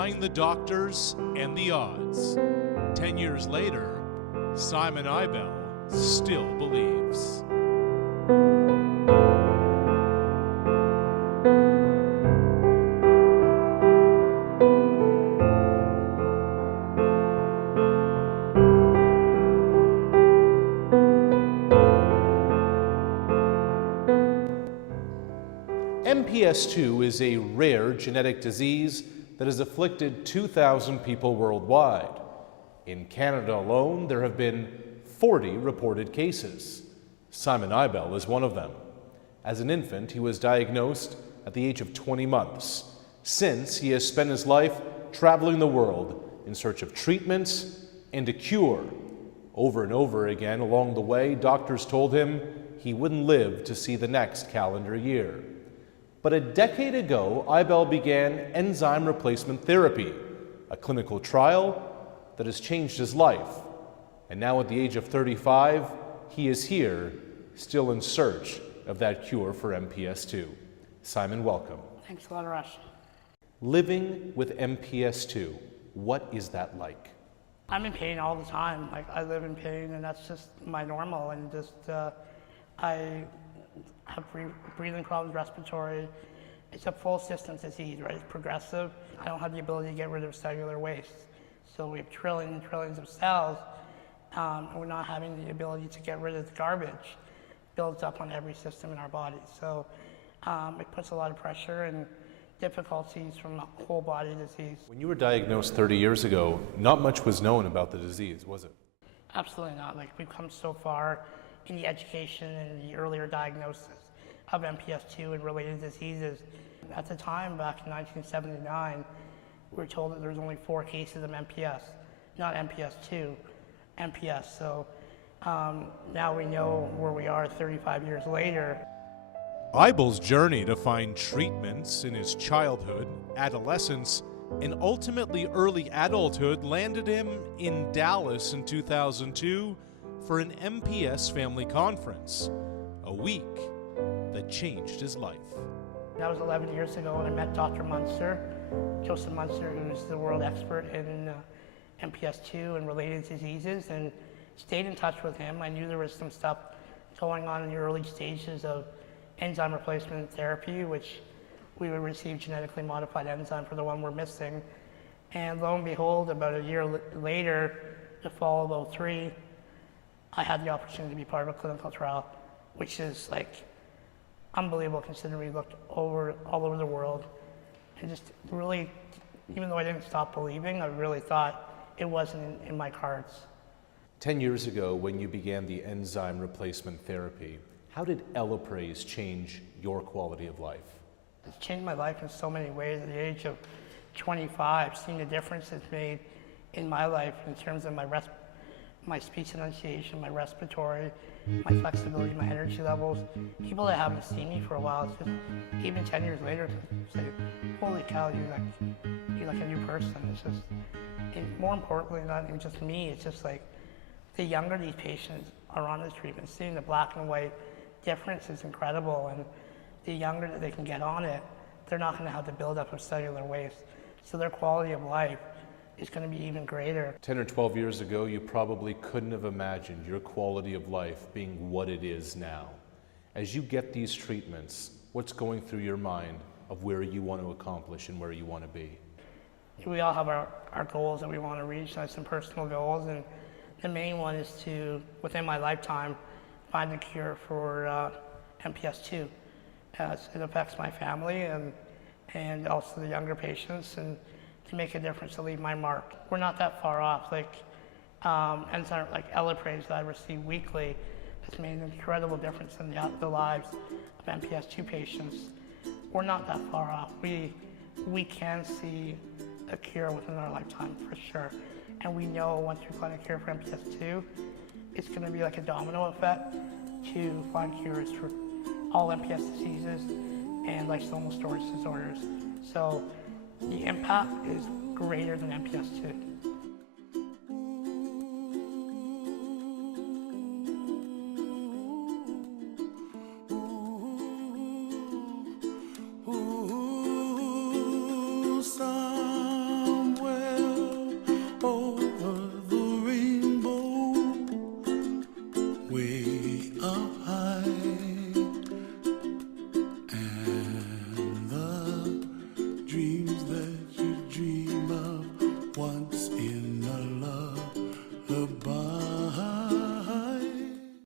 defying the doctors and the odds. 10 years later, Simon Ibell still believes. MPS II is a rare genetic disease that has afflicted 2,000 people worldwide. In Canada alone, there have been 40 reported cases. Simon Ibell is one of them. As an infant, he was diagnosed at the age of 20 months. Since, he has spent his life traveling the world in search of treatments and a cure. Over and over again along the way, doctors told him he wouldn't live to see the next calendar year. But a decade ago, Ibell began enzyme replacement therapy, a clinical trial that has changed his life. And now at the age of 35, he is here, still in search of that cure for MPS II. Simon, welcome. Thanks a lot, Arash. Living with MPS II, what is that like? I'm in pain all the time. Like, I live in pain, and that's just my normal. And just, I have breathing problems, respiratory. It's a full system disease, right? It's progressive. I don't have the ability to get rid of cellular waste. So we have trillions and trillions of cells, and we're not having the ability to get rid of the garbage built up on every system in our body. So it puts a lot of pressure and difficulties from the whole body disease. When you were diagnosed 30 years ago, not much was known about the disease, was it? Absolutely not. Like, we've come so far in the education and the earlier diagnosis of MPS II and related diseases. At the time, back in 1979, we were told that there's only 4 cases of MPS, not MPS II, MPS. So now we know where we are 35 years later. Ibell's journey to find treatments in his childhood, adolescence, and ultimately early adulthood landed him in Dallas in 2002 for an MPS family conference, a week that changed his life. That was 11 years ago, and I met Dr. Munster, Joseph Munster, who's the world expert in MPS II and related diseases, and stayed in touch with him. I knew there was some stuff going on in the early stages of enzyme replacement therapy, which we would receive genetically modified enzyme for the one we're missing. And lo and behold, about a year later, the fall of 2003, I had the opportunity to be part of a clinical trial, which is like unbelievable considering we looked all over the world. And just really, even though I didn't stop believing, I really thought it wasn't in my cards. 10 years ago, when you began the enzyme replacement therapy, how did Elaprase change your quality of life? It's changed my life in so many ways. At the age of 25, seeing the difference it's made in my life in terms of my speech enunciation, my respiratory, my flexibility, my energy levels. People that haven't seen me for a while, it's just, even 10 years later, say, holy cow, you're like a new person. It's just, and more importantly, not even just me, it's just like the younger these patients are on this treatment, seeing the black and white difference is incredible, and the younger that they can get on it, they're not going to have the buildup of cellular waste. So their quality of life is going to be even greater. 10 or 12 years ago, you probably couldn't have imagined your quality of life being what it is now. As you get these treatments, what's going through your mind of where you want to accomplish and where you want to be? We all have our goals that we want to reach. I have some personal goals, and the main one is to, within my lifetime, find a cure for MPS II. It affects my family and also the younger patients, and to make a difference, to leave my mark. We're not that far off. Like enzyme like Elaprase that I receive weekly has made an incredible difference in the lives of MPS II patients. We're not that far off. We can see a cure within our lifetime for sure. And we know once we find a cure for MPS II, it's going to be like a domino effect to find cures for all MPS diseases and lysosomal storage disorders. So the impact is greater than MPS II.